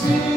see.